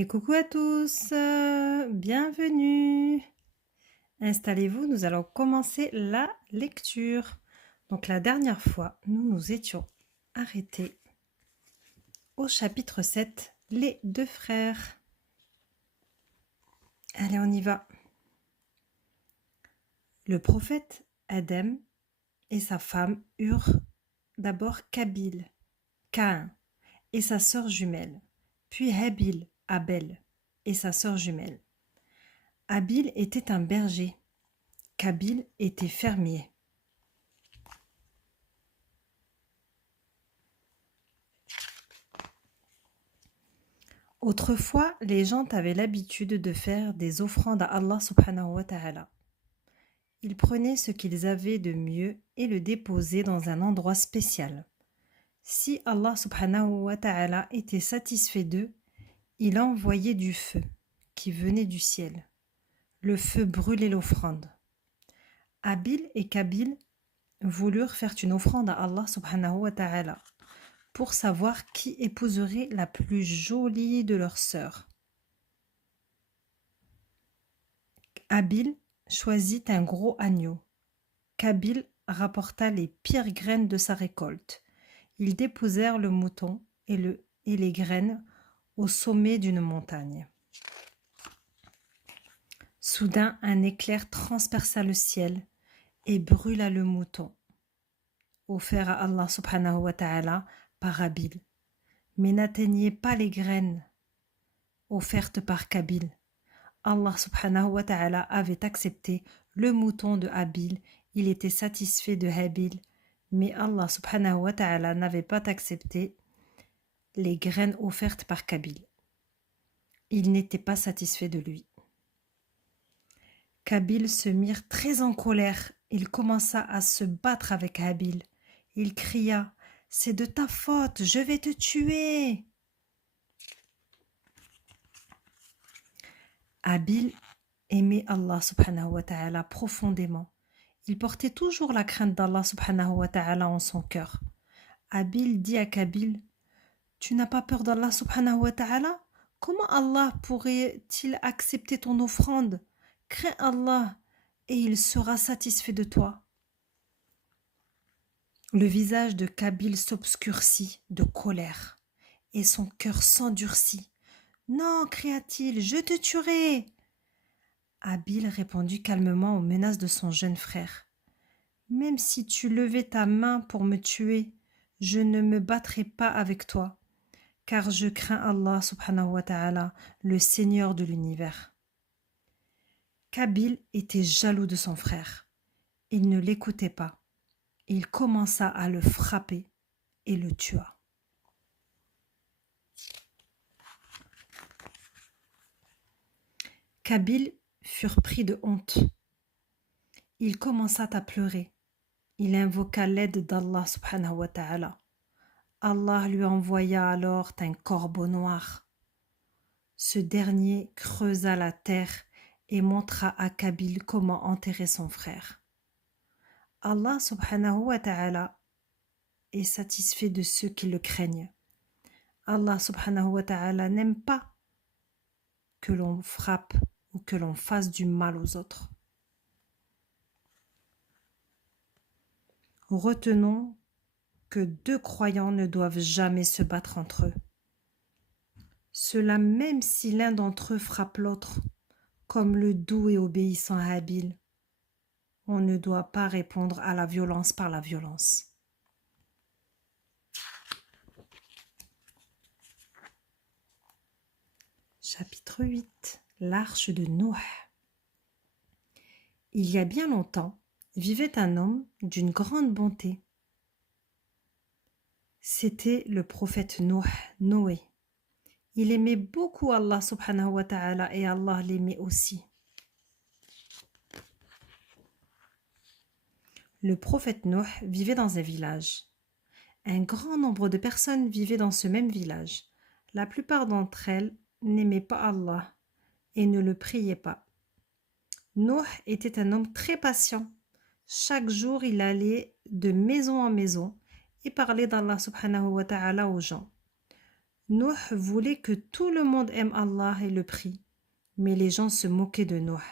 Et coucou à tous, bienvenue. Installez-vous, nous allons commencer la lecture. Donc la dernière fois, nous nous étions arrêtés au chapitre 7, les deux frères. Allez, on y va. Le prophète Adam et sa femme eurent d'abord Kabil, Caïn, et sa sœur jumelle, puis Habil, Abel, et sa sœur jumelle. Habil était un berger, Kabil était fermier. Autrefois, les gens avaient l'habitude de faire des offrandes à Allah subhanahu wa ta'ala. Ils prenaient ce qu'ils avaient de mieux et le déposaient dans un endroit spécial. Si Allah subhanahu wa ta'ala était satisfait d'eux, il envoyait du feu qui venait du ciel. Le feu brûlait l'offrande. Habil et Kabil voulurent faire une offrande à Allah subhanahu wa ta'ala pour savoir qui épouserait la plus jolie de leurs sœurs. Habil choisit un gros agneau. Kabil rapporta les pires graines de sa récolte. Ils déposèrent le mouton et les graines au sommet d'une montagne. Soudain, un éclair transperça le ciel et brûla le mouton, offert à Allah subhanahu wa ta'ala par Habil, mais n'atteignait pas les graines offertes par Kabil. Allah subhanahu wa ta'ala avait accepté le mouton de Habil, il était satisfait de Habil, mais Allah subhanahu wa ta'ala n'avait pas accepté les graines offertes par Kabil. Il n'était pas satisfait de lui. Kabil se mit très en colère, il commença à se battre avec Habil. Il cria « C'est de ta faute, je vais te tuer !» Habil aimait Allah subhanahu wa ta'ala profondément. Il portait toujours la crainte d'Allah subhanahu wa ta'ala en son cœur. Habil dit à Kabil, « Tu n'as pas peur d'Allah subhanahu wa ta'ala? Comment Allah pourrait-il accepter ton offrande? Crains Allah et il sera satisfait de toi. » Le visage de Kabil s'obscurcit de colère et son cœur s'endurcit. « Non, cria-t-il, je te tuerai !» Habil répondit calmement aux menaces de son jeune frère. « Même si tu levais ta main pour me tuer, je ne me battrai pas avec toi, car je crains Allah subhanahu wa ta'ala, le Seigneur de l'univers. » Kabil était jaloux de son frère. Il ne l'écoutait pas. Il commença à le frapper et le tua. Kabil fut pris de honte. Il commença à pleurer. Il invoqua l'aide d'Allah subhanahu wa ta'ala. Allah lui envoya alors un corbeau noir. Ce dernier creusa la terre et montra à Kabil comment enterrer son frère. Allah subhanahu wa ta'ala est satisfait de ceux qui le craignent. Allah subhanahu wa ta'ala n'aime pas que l'on frappe ou que l'on fasse du mal aux autres. Retenons que deux croyants ne doivent jamais se battre entre eux. Cela même si l'un d'entre eux frappe l'autre, comme le doux et obéissant Habil. On ne doit pas répondre à la violence par la violence. Chapitre 8. L'arche de Noé. Il y a bien longtemps, vivait un homme d'une grande bonté. C'était le prophète Noé. Il aimait beaucoup Allah subhanahu wa ta'ala et Allah l'aimait aussi. Le prophète Noé vivait dans un village. Un grand nombre de personnes vivaient dans ce même village. La plupart d'entre elles n'aimaient pas Allah et ne le priaient pas. Noé était un homme très patient. Chaque jour, il allait de maison en maison et parlait d'Allah subhanahu wa ta'ala aux gens. Nuh voulait que tout le monde aime Allah et le prie, mais les gens se moquaient de Nuh.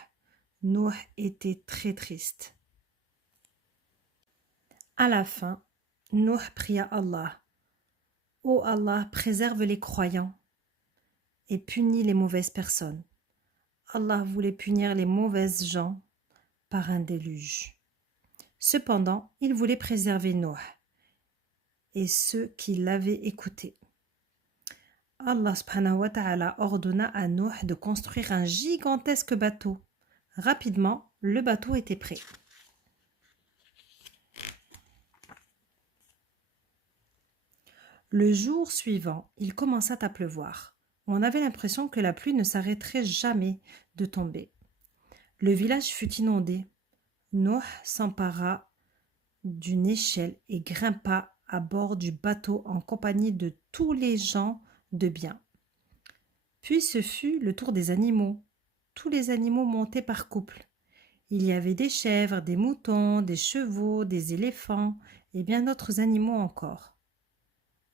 Nuh était très triste. À la fin, Nuh pria Allah. Ô Allah, préserve les croyants et punis les mauvaises personnes. Allah voulait punir les mauvaises gens par un déluge. Cependant, il voulait préserver Nuh et ceux qui l'avaient écouté. Allah subhanahu wa ta'ala ordonna à Nuh de construire un gigantesque bateau. Rapidement, le bateau était prêt. Le jour suivant, il commença à pleuvoir. On avait l'impression que la pluie ne s'arrêterait jamais de tomber. Le village fut inondé. Nuh s'empara d'une échelle et grimpa à bord du bateau en compagnie de tous les gens de bien. Puis ce fut le tour des animaux. Tous les animaux montaient par couple. Il y avait des chèvres, des moutons, des chevaux, des éléphants et bien d'autres animaux encore.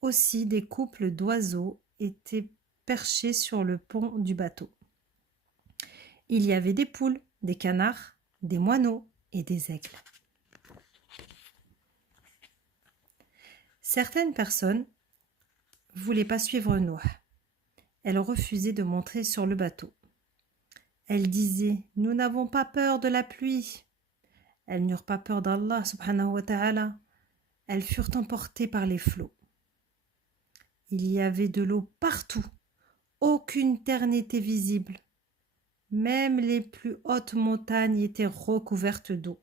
Aussi des couples d'oiseaux étaient perchés sur le pont du bateau. Il y avait des poules, des canards, des moineaux et des aigles. Certaines personnes voulaient pas suivre Nuh. Elles refusaient de monter sur le bateau. Elles disaient « Nous n'avons pas peur de la pluie ». Elles n'eurent pas peur d'Allah subhanahu wa ta'ala. Elles furent emportées par les flots. Il y avait de l'eau partout. Aucune terre n'était visible. Même les plus hautes montagnes étaient recouvertes d'eau.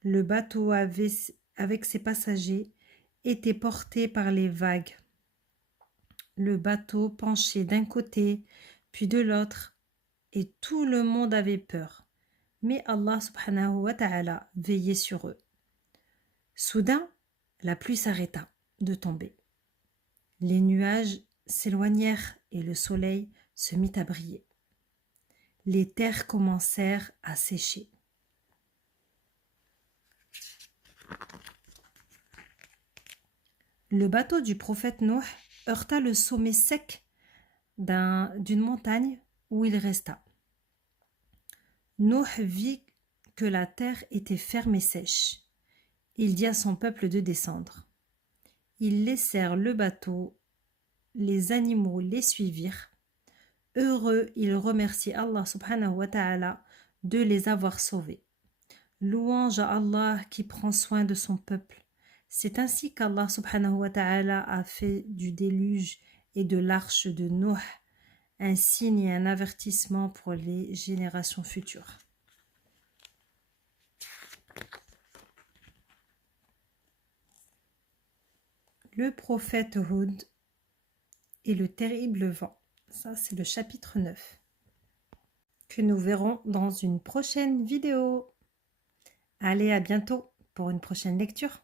Le bateau avec ses passagers était porté par les vagues. Le bateau penchait d'un côté, puis de l'autre, et tout le monde avait peur. Mais Allah subhanahu wa ta'ala veillait sur eux. Soudain, la pluie s'arrêta de tomber. Les nuages s'éloignèrent et le soleil se mit à briller. Les terres commencèrent à sécher. Le bateau du prophète Nuh heurta le sommet sec d'une montagne où il resta. Nuh vit que la terre était ferme et sèche. Il dit à son peuple de descendre. Ils laissèrent le bateau, les animaux les suivirent. Heureux, ils remerciaient Allah subhanahu wa ta'ala de les avoir sauvés. Louange à Allah qui prend soin de son peuple. C'est ainsi qu'Allah subhanahu wa ta'ala a fait du déluge et de l'arche de Nuh un signe et un avertissement pour les générations futures. Le prophète Hud et le terrible vent. Ça, c'est le chapitre 9 que nous verrons dans une prochaine vidéo. Allez, à bientôt pour une prochaine lecture.